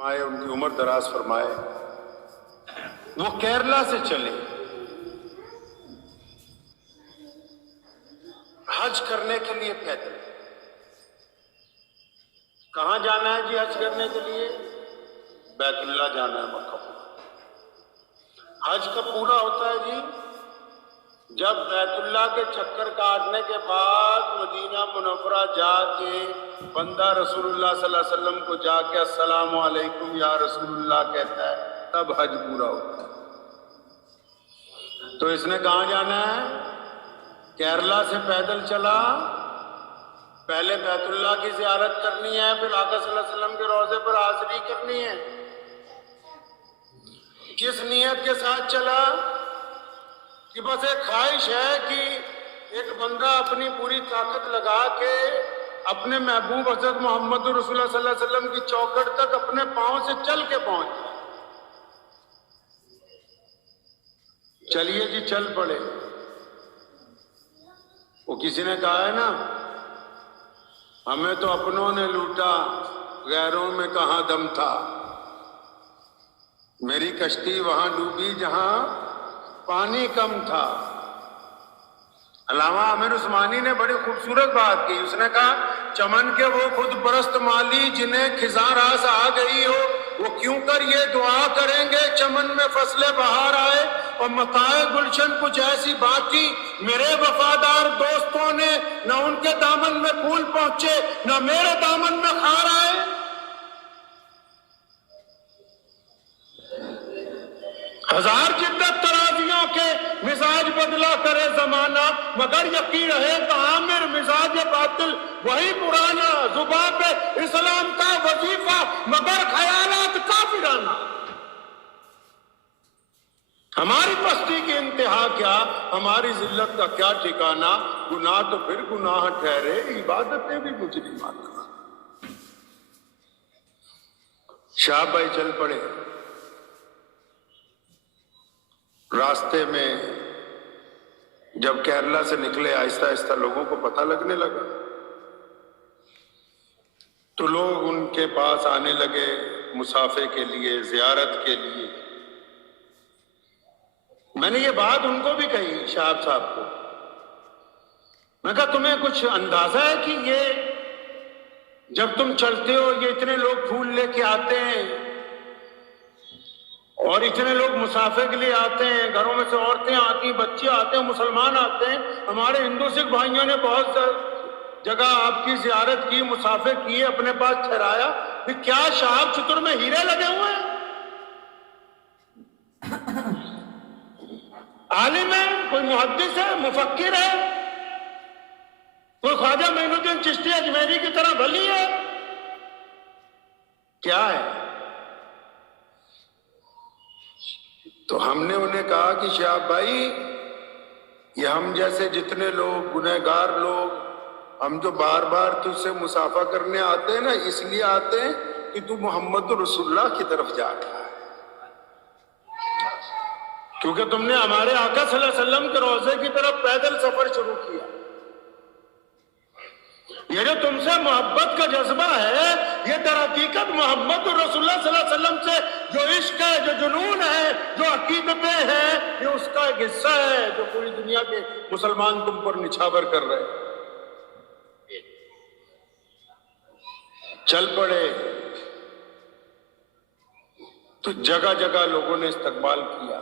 ان کی عمر دراز فرمائے. وہ کیرلا سے چلے حج کرنے کے لیے پیدل. کہاں جانا ہے جی حج کرنے کے لیے؟ بیت اللہ جانا ہے مکہ. حج کب پورا ہوتا ہے جی؟ جب بیت اللہ کے چکر کاٹنے کے بعد مدینہ منورہ جا کے بندہ رسول اللہ صلی اللہ علیہ وسلم کو جا کے السلام علیکم یا رسول اللہ کہتا ہے, تب حج پورا ہوتا ہے. تو اس نے کہاں جانا ہے؟ کیرلا سے پیدل چلا, پہلے بیت اللہ کی زیارت کرنی ہے, پھر آقا صلی اللہ علیہ وسلم کے روضے پر حاضری کرنی ہے. کس نیت کے ساتھ چلا؟ کہ بس ایک خواہش ہے کہ ایک بندہ اپنی پوری طاقت لگا کے اپنے محبوب حضرت محمد رسول اللہ صلی اللہ علیہ وسلم کی چوکھٹ تک اپنے پاؤں سے چل کے پہنچ جائے. چلیے جی چل پڑے. وہ کسی نے کہا ہے نا, ہمیں تو اپنوں نے لوٹا غیروں میں کہاں دم تھا, میری کشتی وہاں ڈوبی جہاں پانی کم تھا. علامہ عامر عثمانی نے بڑی خوبصورت بات کی. اس نے کہا چمن کے وہ خود پرست مالی جنہیں خزاں راس آ گئی ہو, وہ کیوں کر یہ دعا کریں گے چمن میں فصل بہار آئے. اور متاع گلشن کچھ ایسی بات کی میرے وفادار دوستوں نے نہ ان کے دامن میں پھول پہنچے نہ میرے دامن میں خار آئے. ہزار جدت ترازیوں کے مزاج بدلا کرے زمانہ, مگر یقین رہے کہ عامر مزاج باطل وہی پرانا. زباں پہ اسلام کا وظیفہ مگر خیالات کافرانہ. ہماری پستی کی انتہا کیا, ہماری ذلت کا کیا ٹھکانہ. گناہ تو پھر گناہ ٹھہرے, عبادتیں بھی مجرمانہ. شاہ بھائی چل پڑے. راستے میں جب کیرلا سے نکلے آہستہ آہستہ لوگوں کو پتہ لگنے لگا, تو لوگ ان کے پاس آنے لگے مسافے کے لیے, زیارت کے لیے. میں نے یہ بات ان کو بھی کہی شہاب صاحب کو. میں کہا تمہیں کچھ اندازہ ہے کہ یہ جب تم چلتے ہو یہ اتنے لوگ پھول لے کے آتے ہیں اور اتنے لوگ مسافے کے لیے آتے ہیں, گھروں میں سے عورتیں آتی ہیں, بچے آتے ہیں, مسلمان آتے ہیں. ہمارے ہندو سکھ بھائیوں نے بہت جگہ آپ کی زیارت کی, مسافے کیے, اپنے پاس ٹھہرایا. پھر کیا شہاب چتر میں ہیرے لگے ہوئے ہیں؟ عالم ہے, کوئی محدث ہے, مفکر ہے, کوئی خواجہ معین الدین چشتی اجمیری کی طرح بھلی ہے, کیا ہے؟ تو ہم نے انہیں کہا کہ شہاب بھائی یہ ہم جیسے جتنے لوگ گنہگار لوگ, ہم جو بار بار تجھ سے مسافہ کرنے آتے ہیں نا, اس لیے آتے ہیں کہ تو محمد رسول اللہ کی طرف جا رہا ہے, کیونکہ تم نے ہمارے آقا صلی اللہ علیہ وسلم کے روضے کی طرف پیدل سفر شروع کیا. یہ جو تم سے محبت کا جذبہ ہے یہ در حقیقت محمد رسول اللہ صلی اللہ علیہ وسلم سے جو عشق ہے, جو جنون ہے, جو عقیدتیں ہیں, یہ اس کا ایک حصہ ہے جو پوری دنیا کے مسلمان تم پر نچھاور کر رہے. چل پڑے تو جگہ جگہ لوگوں نے استقبال کیا.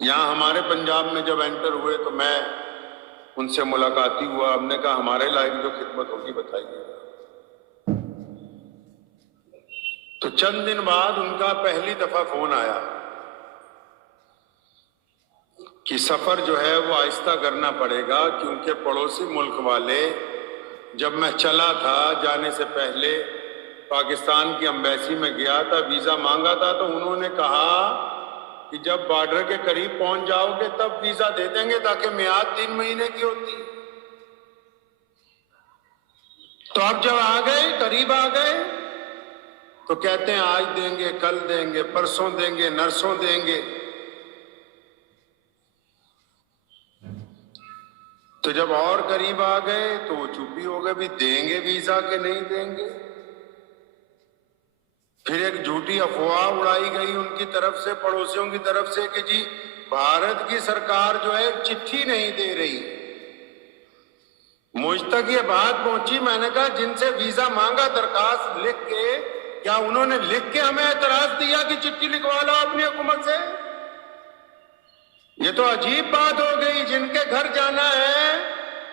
یہاں ہمارے پنجاب میں جب انٹر ہوئے تو میں ان سے ملاقاتی ہوا. ہم نے کہا ہمارے لائق جو خدمت ہوگی بتائیے. تو چند دن بعد ان کا پہلی دفعہ فون آیا کہ سفر جو ہے وہ آہستہ کرنا پڑے گا, کیونکہ پڑوسی ملک والے, جب میں چلا تھا جانے سے پہلے پاکستان کی امبیسی میں گیا تھا, ویزا مانگا تھا, تو انہوں نے کہا کہ جب بارڈر کے قریب پہنچ جاؤ گے تب ویزا دے دیں گے, تاکہ میعاد 3 مہینے کی ہوتی. تو اب جب آ گئے, قریب آ گئے, تو کہتے ہیں آج دیں گے, کل دیں گے, پرسوں دیں گے, نرسوں دیں گے. تو جب اور قریب آ گئے تو وہ چپ ہی ہو گئے, بھی دیں گے ویزا کہ نہیں دیں گے. پھر ایک جھوٹی افواہ اڑائی گئی ان کی طرف سے، پڑوسیوں کی طرف سے، کہ جی بھارت کی سرکار جو ہے چٹھی نہیں دے رہی۔ مجھ تک یہ بات پہنچی، میں نے کہا جن سے ویزا مانگا درخواست لکھ کے، کیا انہوں نے لکھ کے ہمیں اعتراض دیا کہ چٹھی لکھوا لو اپنی حکومت سے؟ یہ تو عجیب بات ہو گئی۔ جن کے گھر جانا ہے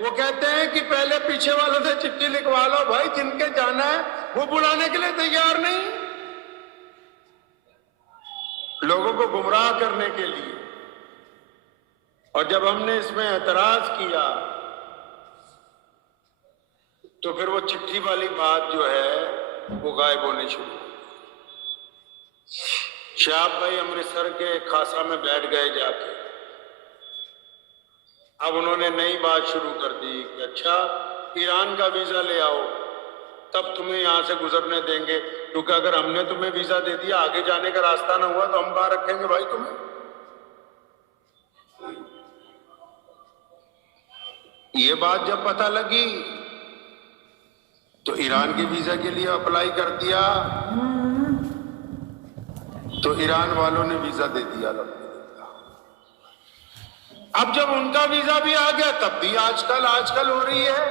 وہ کہتے ہیں کہ پہلے پیچھے والوں سے چٹھی لکھوا لو۔ بھائی جن کے جانا ہے وہ بلانے کے لیے تیار نہیں، لوگوں کو گمراہ کرنے کے لیے۔ اور جب ہم نے اس میں اعتراض کیا تو پھر وہ چٹھی والی بات جو ہے وہ غائب ہونے شروع ہوئی۔ شہاب بھائی امرتسر کے خاصا میں بیٹھ گئے جا کے۔ اب انہوں نے نئی بات شروع کر دی کہ اچھا ایران کا ویزا لے آؤ تب تمہیں یہاں سے گزرنے دیں گے، کیونکہ اگر ہم نے تمہیں ویزا دے دیا، آگے جانے کا راستہ نہ ہوا تو ہم کہاں رکھیں گے بھائی تمہیں؟ یہ بات جب پتہ لگی تو ایران کے ویزا کے لیے اپلائی کر دیا، تو ایران والوں نے ویزا دے دیا۔ اب جب ان کا ویزا بھی آ گیا تب بھی آج کل ہو رہی ہے،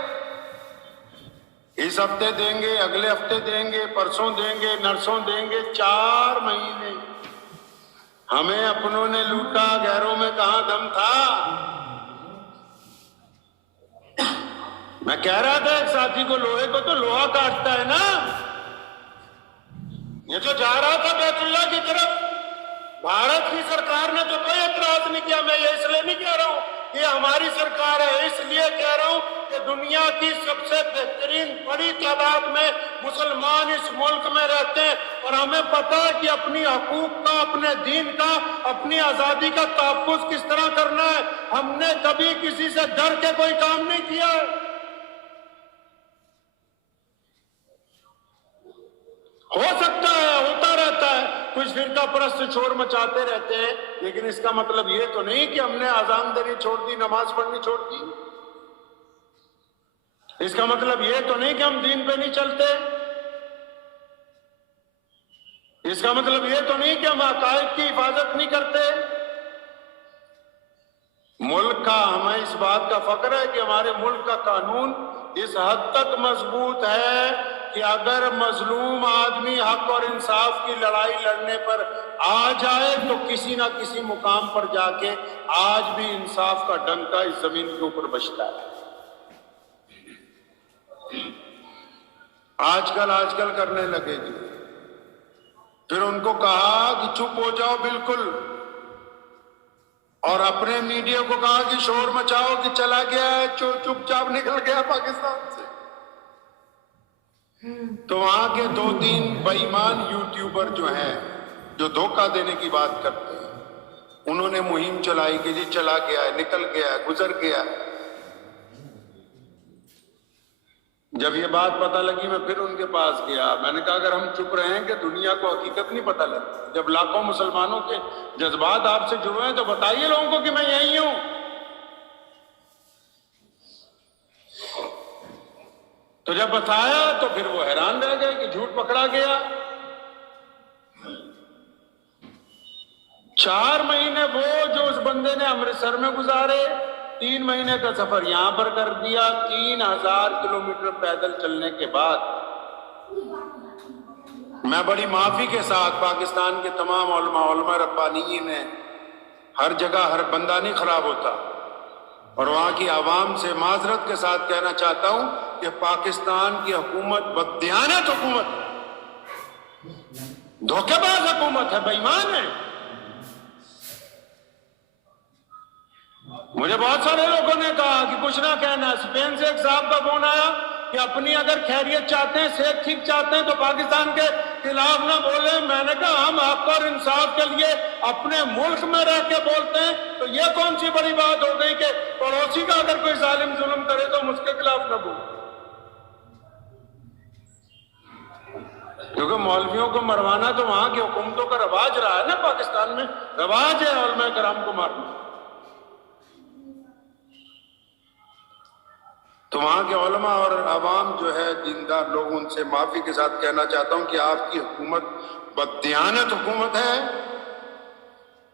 اس ہفتے دیں گے، اگلے ہفتے دیں گے، پرسوں دیں گے، نرسوں دیں گے۔ 4 مہینے ہمیں اپنوں نے لوٹا، غیروں میں کہاں دم تھا۔ میں کہہ رہا تھا ایک ساتھی کو، لوہے کو تو لوہا کاٹتا ہے نا۔ یہ تو جا رہا تھا بیت اللہ کی طرف، بھارت کی سرکار نے تو کوئی اعتراض نہیں کیا۔ میں یہ اس لیے نہیں کہہ رہا ہوں کہ ہماری سرکار ہے، اس لیے کہہ رہا ہوں کہ دنیا کی سب سے بہترین بڑی تعداد میں مسلمان اس ملک میں رہتے ہیں، اور ہمیں پتہ ہے کہ اپنی حقوق کا، اپنے دین کا، اپنی آزادی کا تحفظ کس طرح کرنا ہے۔ ہم نے کبھی کسی سے ڈر کے کوئی کام نہیں کیا ہے۔ ہو سکتا ہے، ہوتا رہتا ہے، کچھ فرقہ پرست شور مچاتے رہتے ہیں، لیکن اس کا مطلب یہ تو نہیں کہ ہم نے اذان دینی چھوڑ دی، نماز پڑھنی چھوڑ دی۔ اس کا مطلب یہ تو نہیں کہ ہم دین پہ نہیں چلتے۔ اس کا مطلب یہ تو نہیں کہ ہم عقائد کی حفاظت نہیں کرتے۔ ملک کا، ہمیں اس بات کا فخر ہے کہ ہمارے ملک کا قانون اس حد تک مضبوط ہے کہ اگر مظلوم آدمی حق اور انصاف کی لڑائی لڑنے پر آ جائے تو کسی نہ کسی مقام پر جا کے آج بھی انصاف کا ڈنکا اس زمین کے اوپر بجتا ہے۔ آج کل کرنے لگے جی۔ پھر ان کو کہا کہ چپ ہو جاؤ بالکل، اور اپنے میڈیا کو کہا کہ شور مچاؤ کہ چلا گیا ہے، چپ چاپ نکل گیا پاکستان سے۔ تو وہاں کے 2-3 بے ایمان یوٹیوبر جو ہیں، جو دھوکہ دینے کی بات کرتے ہیں، انہوں نے مہم چلائی کہ جی چلا گیا ہے، نکل گیا ہے، گزر گیا ہے۔ جب یہ بات پتہ لگی میں پھر ان کے پاس گیا۔ میں نے کہا اگر ہم چپ رہیں گے دنیا کو حقیقت نہیں پتہ لگتی۔ جب لاکھوں مسلمانوں کے جذبات آپ سے جڑے ہیں تو بتائیے لوگوں کو کہ میں یہی ہوں۔ تو جب بتایا تو پھر وہ حیران رہ گئے کہ جھوٹ پکڑا گیا۔ 4 مہینے وہ جو اس بندے نے امرتسر میں گزارے، 3 مہینے کا سفر یہاں پر کر دیا، 3000 کلومیٹر پیدل چلنے کے بعد میں بڑی معافی کے ساتھ پاکستان کے تمام علماء ربانیین ہیں، ہر جگہ ہر بندہ نہیں خراب ہوتا، اور وہاں کی عوام سے معذرت کے ساتھ کہنا چاہتا ہوں کہ پاکستان کی حکومت بددیانت حکومت، دھوکے باز حکومت ہے، بے ایمان ہے۔ مجھے بہت سارے لوگوں نے کہا کہ کچھ نہ کہنا۔ اسپین سے ایک صاحب کا فون آیا کہ اپنی اگر خیریت چاہتے ہیں، صحت ٹھیک چاہتے ہیں تو پاکستان کے خلاف نہ بولیں۔ میں نے کہا ہم حق اور انصاف کے لیے اپنے ملک میں رہ کے بولتے ہیں، تو یہ کون سی بڑی بات ہو گئی کہ پڑوسی کا اگر کوئی ظالم ظلم کرے تو ہم اس کے خلاف نہ بولیں؟ کیونکہ مولویوں کو مروانا تو وہاں کی حکومتوں کا رواج رہا ہے نا، پاکستان میں رواج ہے علماء کرام کو مارنا۔ تو وہاں کے علماء اور عوام جو ہے دیندار لوگ، ان سے معافی کے ساتھ کہنا چاہتا ہوں کہ آپ کی حکومت بددیانت حکومت ہے.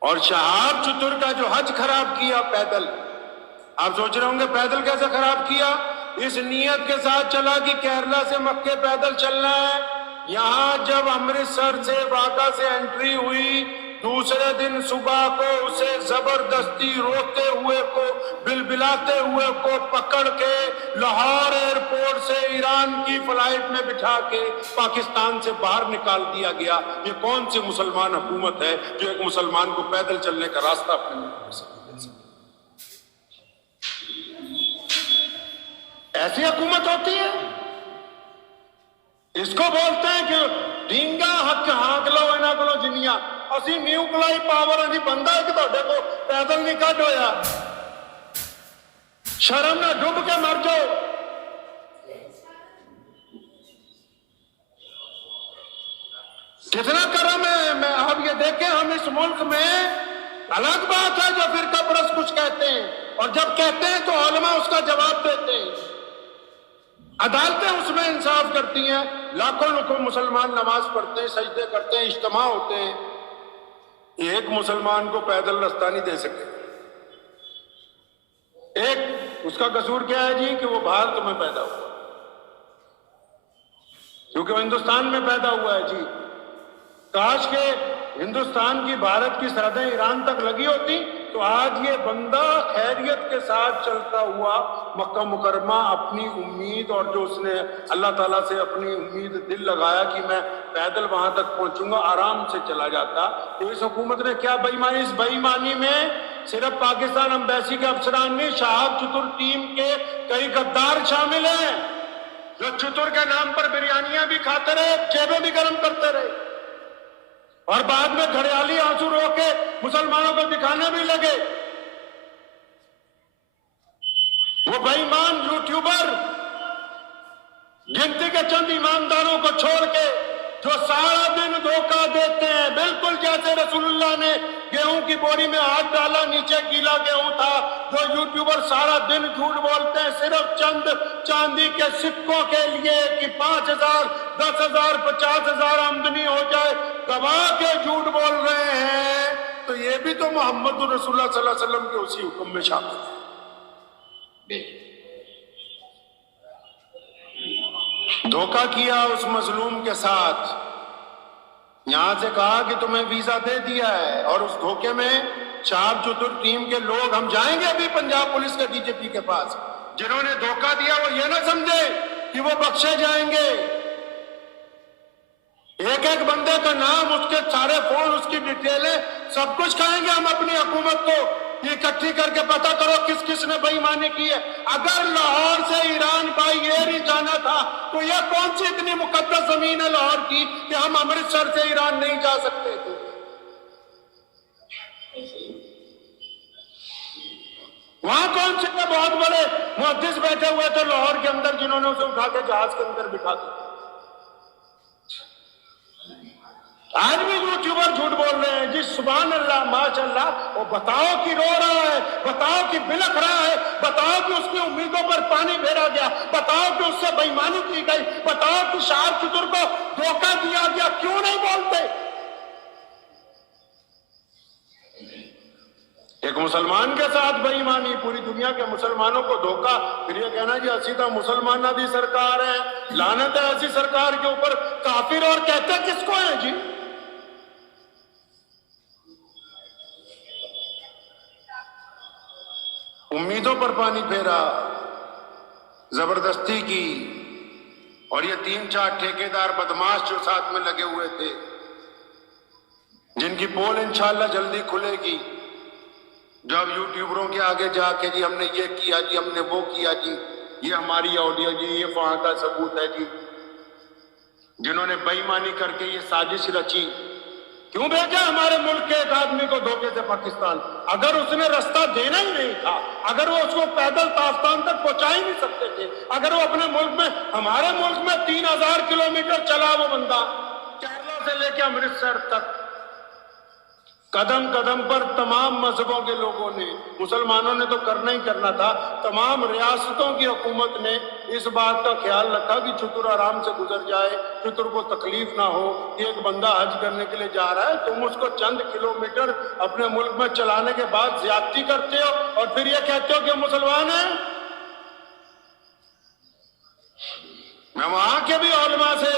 اور شہاب چتر کا جو حج خراب کیا پیدل، آپ سوچ رہے ہوں گے پیدل کیسے خراب کیا؟ اس نیت کے ساتھ چلا کہ کیرلا سے مکے پیدل چلنا ہے. یہاں جب امرتسر سے واگا سے انٹری ہوئی، دوسرے دن صبح کو اسے زبردستی روتے ہوئے کو، بلبلاتے ہوئے کو پکڑ کے لاہور ایئرپورٹ سے ایران کی فلائٹ میں بٹھا کے پاکستان سے باہر نکال دیا گیا. یہ کون سی مسلمان حکومت ہے جو ایک مسلمان کو پیدل چلنے کا راستہ اپنے ملک میں دے سکتی؟ ایسی حکومت ہوتی ہے؟ اس کو بولتے ہیں کہ ڈینگا حق ہانک لو اینا کلو جنیا، اسی نیوکلائی پاور دی بندہ ہے کہ توڑے کو پیدل نہیں کٹ ہویا. شرم نہ ڈوب کے مر جاؤ. کتنا کرم ہے. میں آپ یہ دیکھیں، ہم اس ملک میں الگ بات ہے جو فرقہ پرست کچھ کہتے ہیں، اور جب کہتے ہیں تو علماء اس کا جواب دیتے ہیں، عدالتیں اس میں انصاف کرتی ہیں. لاکھوں مسلمان نماز پڑھتے ہیں، سجدے کرتے ہیں، اجتماع ہوتے ہیں. ایک مسلمان کو پیدل رستہ نہیں دے سکے. ایک اس کا قصور کیا ہے جی؟ کہ وہ بھارت میں پیدا ہوا، کیونکہ وہ ہندوستان میں پیدا ہوا ہے. جی کاش کہ ہندوستان کی بھارت کی سرحدیں ایران تک لگی ہوتی تو آج یہ بندہ خیریت کے ساتھ چلتا ہوا مکہ مکرمہ اپنی امید، اور جو اس نے اللہ تعالیٰ سے اپنی امید دل لگایا کہ میں پیدل وہاں تک پہنچوں گا، آرام سے چلا جاتا. تو اس حکومت نے کیا بے ایمانی؟ اس بے ایمانی میں صرف پاکستان امبیسی کے افسران نہیں، شہاب چتر ٹیم کے کئی غدار شامل ہیں جو چتر کے نام پر بریانیاں بھی کھاتے رہے، جیبیں بھی گرم کرتے رہے، اور بعد میں گھڑیالی آنسو رو کے مسلمانوں کو دکھانے بھی لگے. وہ بے ایمان یوٹیوبر گنتی کے چند ایمانداروں کو چھوڑ کے جو سارا دن دھوکہ دیتے ہیں، بالکل جیسے رسول اللہ نے گیہوں کی بوری میں ہاتھ ڈالا نیچے گیلا گیہوں تھا، جو یوٹیوبر سارا دن جھوٹ بولتے ہیں صرف چند چاندی کے سکوں کے لیے کہ 5,000 10,000 50,000 آمدنی ہو جائے، دبا کے جھوٹ بول رہے ہیں. تو یہ بھی تو محمد رسول اللہ صلی اللہ علیہ وسلم کے اسی حکم میں شامل ہے. دھوکہ کیا اس مظلوم کے ساتھ، یہاں سے کہا کہ تمہیں ویزا دے دیا ہے، اور اس دھوکے میں شہاب چتر ٹیم کے لوگ، ہم جائیں گے ابھی پنجاب پولیس کے ڈی جی پی کے پاس، جنہوں نے دھوکہ دیا وہ یہ نہ سمجھے کہ وہ بخشے جائیں گے. ایک ایک بندے کا نام، اس کے سارے فون، اس کی ڈیٹیلیں سب کچھ کہیں گے ہم اپنی حکومت کو اکٹھی کر کے پتہ کرو کس کس نے بے ایمانی کی ہے. اگر لاہور سے ایران بائی ایئر ہی جانا تھا تو یہ کون سی اتنی مقدس زمین ہے لاہور کی کہ ہم امرتسر سے ایران نہیں جا سکتے تھے؟ وہاں کون سے بہت بڑے محدث بیٹھے ہوئے تھے لاہور کے اندر جنہوں نے اسے اٹھا کے جہاز کے اندر بٹھا دیا. آج بھی یوٹیوبر جھوٹ بول رہے ہیں. جی سبحان اللہ، ماشاء اللہ. وہ بتاؤ کہ رو رہا ہے، بتاؤ کہ بلک رہا ہے، بتاؤ کہ اس کی امیدوں پر پانی پھیرا گیا، بتاؤ کہ اس سے بے ایمانی کی گئی، بتاؤ کہ شہاب چتر کو دھوکہ دیا گیا. کیوں نہیں بولتے؟ ایک مسلمان کے ساتھ بے ایمانی، پوری دنیا کے مسلمانوں کو دھوکہ، پھر یہ کہنا جی اسی طرح مسلمانہ دی سرکار ہے. لعنت ہے ایسی سرکار کے اوپر. کافر اور کہتے کس کو ہیں جی؟ امیدوں پر پانی پھیرا، زبردستی کی. اور یہ 3-4 ٹھیکیدار بدماش جو ساتھ میں لگے ہوئے تھے، جن کی پول انشاءاللہ جلدی کھلے گی، جو اب یوٹیوبروں کے آگے جا کے جی ہم نے یہ کیا جی، ہم نے وہ کیا جی، یہ ہماری آڈیو جی، یہ وہاں کا ثبوت ہے جی، جنہوں نے بے ایمانی کر کے یہ سازش رچی. کیوں بھیجا ہمارے ملک کے ایک آدمی کو دھوکے سے پاکستان؟ اگر اس نے رستہ دینا ہی نہیں تھا، اگر وہ اس کو پیدل تافتان تک پہنچا ہی نہیں سکتے تھے، اگر وہ اپنے ملک میں، ہمارے ملک میں 3,000 کلومیٹر چلا وہ بندہ کیرلا سے لے کے امرتسر تک، قدم قدم پر تمام مذہبوں کے لوگوں نے، مسلمانوں نے تو کرنا ہی کرنا تھا، تمام ریاستوں کی حکومت نے اس بات کا خیال رکھا کہ چتر آرام سے گزر جائے، چتر کو تکلیف نہ ہو۔ یہ ایک بندہ حج کرنے کے لیے جا رہا ہے، تم اس کو چند کلومیٹر اپنے ملک میں چلانے کے بعد زیادتی کرتے ہو اور پھر یہ کہتے ہو کہ مسلمان ہیں۔ میں وہاں کے بھی علماء سے،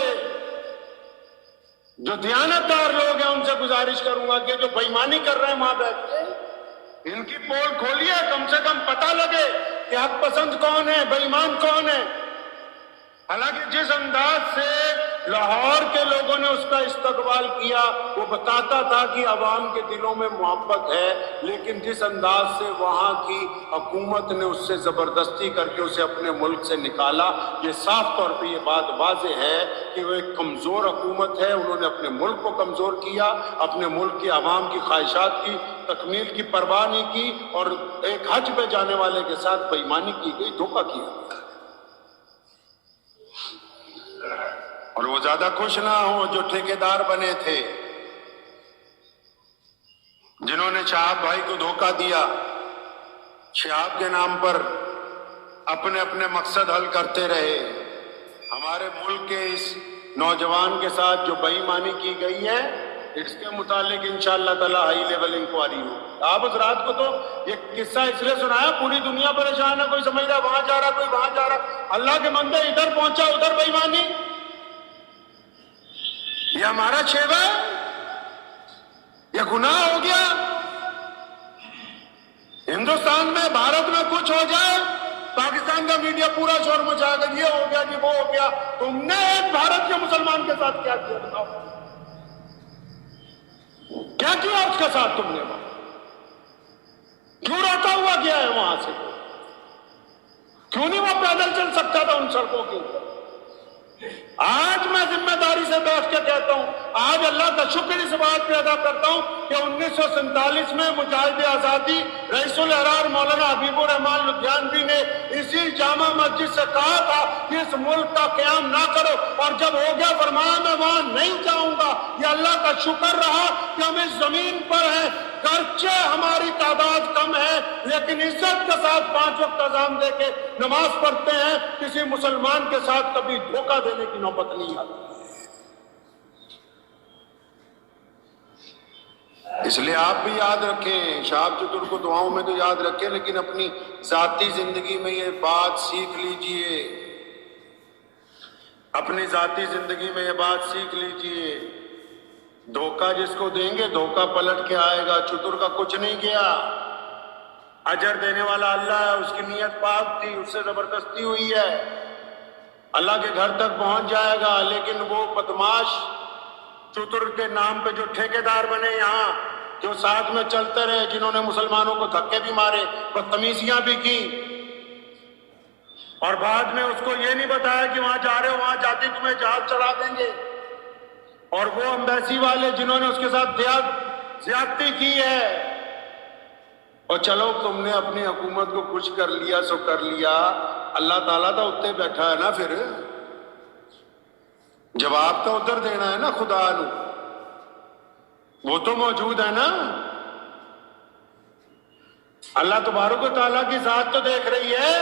جو دیانتدار لوگ ہیں، ان سے گزارش کروں گا کہ جو بےایمانی کر رہے ہیں وہاں بیٹھ کے ان کی پول کھولیے، کم سے کم پتہ لگے کہ حق پسند کون ہے، بے ایمان کون ہے۔ حالانکہ جس انداز سے لاہور کے لوگوں نے اس کا استقبال کیا وہ بتاتا تھا کہ عوام کے دلوں میں محبت ہے، لیکن جس انداز سے وہاں کی حکومت نے اس سے زبردستی کر کے اسے اپنے ملک سے نکالا، یہ صاف طور پہ یہ بات واضح ہے کہ وہ ایک کمزور حکومت ہے۔ انہوں نے اپنے ملک کو کمزور کیا، اپنے ملک کے عوام کی خواہشات کی تکمیل کی پرواہ نہیں کی، اور ایک حج پہ جانے والے کے ساتھ بے ایمانی کی گئی، دھوکہ کیا گیا۔ اور وہ زیادہ خوش نہ ہوں جو ٹھیکیدار بنے تھے، جنہوں نے شہاب بھائی کو دھوکہ دیا، شہاب کے نام پر اپنے اپنے مقصد حل کرتے رہے۔ ہمارے ملک کے اس نوجوان کے ساتھ جو بے ایمانی کی گئی ہے، اس کے متعلق انشاءاللہ تعالی ہائی لیول انکوائری ہو۔ آپ اس رات کو تو یہ قصہ اس لیے سنایا، پوری دنیا پریشان ہے، کوئی سمجھ رہا وہاں جا رہا، کوئی وہاں جا رہا، اللہ کے بندے ادھر پہنچا ادھر بے ایمانی۔ یہ ہمارا شیوا ہے، یہ گناہ ہو گیا۔ ہندوستان میں، بھارت میں کچھ ہو جائے، پاکستان کا میڈیا پورا شور مچائے گا، یہ ہو گیا جی وہ ہو گیا۔ تم نے ایک بھارت کے مسلمان کے ساتھ کیا کیا بتاؤ؟ کیا کیا اس کے ساتھ تم نے؟ وہاں کیوں رہتا ہوا گیا ہے وہاں سے؟ کیوں نہیں وہ پیدل چل سکتا تھا ان سڑکوں کے اوپر؟ آج میں ذمہ داری سے بیٹھ کے کہتا ہوں، آج اللہ کا شکر اس بات پہ ادا کرتا ہوں کہ 1947 میں مجاہد آزادی رئیس الاحرار مولانا حبیب الرحمان لدھیانوی نے اسی جامع مسجد سے کہا تھا کہ اس ملک کا قیام نہ کرو، اور جب ہو گیا فرمایا میں وہاں نہیں جاؤں گا۔ یہ اللہ کا شکر رہا کہ ہم اس زمین پر ہیں، گرچہ ہماری تعداد کم ہے لیکن عزت کے ساتھ 5 وقت اذان دے کے نماز پڑھتے ہیں۔ کسی مسلمان کے ساتھ کبھی دھوکہ دینے کی نوبت نہیں آتی۔ اس لیے آپ بھی یاد رکھیں، شہاب چتر کو دعاؤں میں تو یاد رکھیں، لیکن اپنی ذاتی زندگی میں یہ بات سیکھ لیجئے، اپنی ذاتی زندگی میں یہ بات سیکھ لیجئے۔ دھوکہ جس کو دیں گے دھوکہ پلٹ کے آئے گا۔ چتر کا کچھ نہیں گیا، اجر دینے والا اللہ ہے، اس کی نیت پاک تھی، اس سے زبردستی ہوئی ہے، اللہ کے گھر تک پہنچ جائے گا۔ لیکن وہ بدماش چتر کے نام پہ جو ٹھیکیدار بنے یہاں، جو ساتھ میں چلتے رہے، جنہوں نے مسلمانوں کو دھکے بھی مارے، بدتمیزیاں بھی کی، اور بعد میں اس کو یہ نہیں بتایا کہ وہاں جا رہے ہو، وہاں جاتی تمہیں جہاز چڑھا دیں گے، اور وہ امبیسی والے جنہوں نے اس کے ساتھ زیادتی کی ہے، اور چلو تم نے اپنی حکومت کو خوش کر لیا سو کر لیا، اللہ تعالیٰ تو اتنے بیٹھا ہے نا، پھر جواب تو ادھر دینا ہے نا، خدا نو وہ تو موجود ہے نا۔ اللہ تبارک و تعالیٰ کی ذات تو دیکھ رہی ہے۔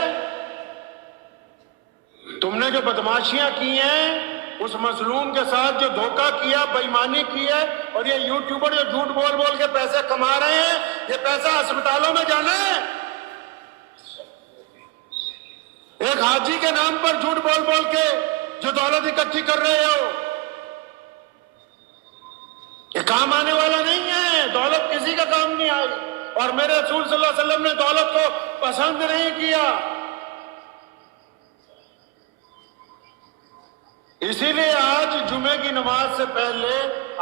تم نے جو بدماشیاں کی ہیں، اس مظلوم کے ساتھ جو دھوکہ کیا، بے ایمانی کی ہے، اور یہ یوٹیوبر جو جھوٹ بول بول کے پیسے کما رہے ہیں، یہ پیسہ ہسپتالوں میں جانا ہے۔ ایک حاجی کے نام پر جھوٹ بول بول کے جو دولت اکٹھی کر رہے ہو، یہ کام آنے والا نہیں ہے، دولت کسی کا کام نہیں آئی، اور میرے رسول صلی اللہ علیہ وسلم نے دولت کو پسند نہیں کیا۔ اسی لیے آج جمعے کی نماز سے پہلے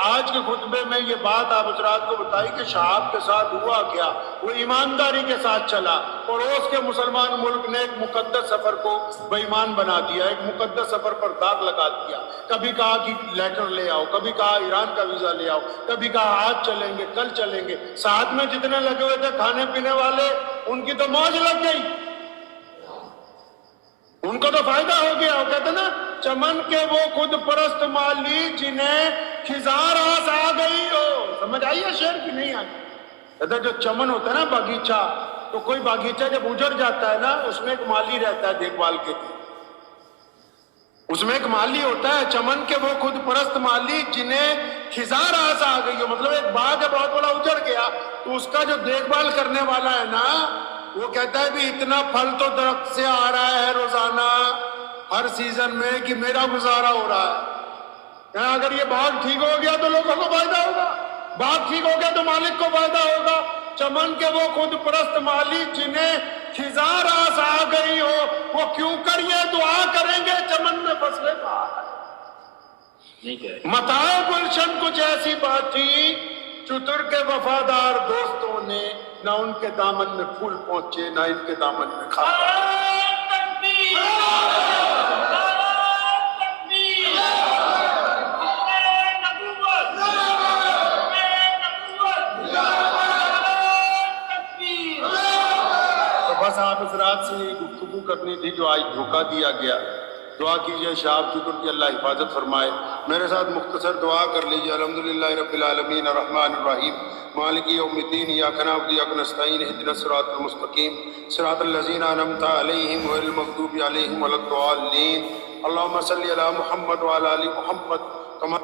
آج کے خطبے میں یہ بات آپ حضرات کو بتائی کہ شہاب کے ساتھ ہوا کیا۔ وہ ایمانداری کے ساتھ چلا، اور اس کے مسلمان ملک نے ایک مقدس سفر کو بے ایمان بنا دیا، ایک مقدس سفر پر داغ لگا دیا۔ کبھی کہا کہ لیٹر لے آؤ، کبھی کہا ایران کا ویزا لے آؤ، کبھی کہا آج چلیں گے کل چلیں گے۔ ساتھ میں جتنے لگے ہوئے تھے کھانے پینے والے، ان کی تو موج لگ گئی، ان کو تو فائدہ ہو گیا۔ وہ کہتے نا، چمن کے وہ خود پرست مالی جنہیں خزاں راس آ گئی ہو۔ سمجھ آئی ہے شعر کی نہیں آئی؟ کہتا جو چمن ہوتا ہے نا باغیچہ، تو کوئی باغیچہ جب اجڑ جاتا ہے نا، اس میں ایک مالی رہتا ہے دیکھ بھال کے لیے، اس میں ایک مالی ہوتا ہے چمن کے، وہ خود پرست مالی جنہیں خزاں راس آ گئی ہو، مطلب ایک باغ ہے بہت بڑا اجڑ گیا، تو اس کا جو دیکھ بھال کرنے والا ہے نا، وہ کہتا ہے بھی اتنا پھل تو درخت سے آ رہا ہے روزانہ ہر سیزن میں کہ میرا گزارا ہو رہا ہے، اگر یہ باغ ٹھیک ہو گیا تو لوگوں کو فائدہ ہوگا، باغ ٹھیک ہو گیا تو مالک کو فائدہ ہوگا۔ چمن کے وہ خود پرست مالی جنہیں خزاں راس آ گئی ہو، وہ کیوں کر یہ دعا کریں گے چمن میں فصلیں بہار آئے۔ متاع گلشن کچھ ایسی بات تھی، چتر کے وفادار دوستوں نے نہ ان کے دامن میں پھول پہنچے نہ ان کے دامن میں کھاتا۔ بس آپ حضرات سے گفتگو کرنی تھی جو آج دھوکہ دیا گیا۔ دعا کیجئے شہاب چتر کی اللہ حفاظت فرمائے۔ میرے ساتھ مختصر دعا کر لیجئے۔ الحمدللہ رب العالمین الرحمن الرحیم مالک یوم الدین ایاک نعبد و ایاک نستعین اہدنا الصراط المستقیم صراط الذین انعمت علیہم غیر المغضوب علیہم ولا الضالین۔ اللہم صلی علی محمد وعلی آل محمد کما